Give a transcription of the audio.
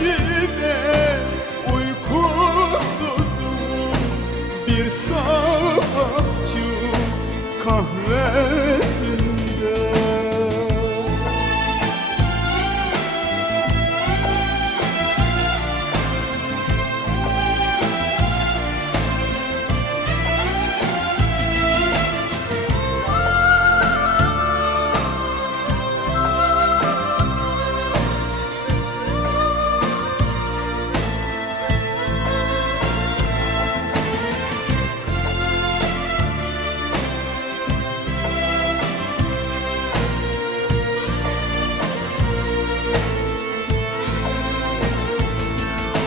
kendime uykusuzluğum bir sağlıkçı kahve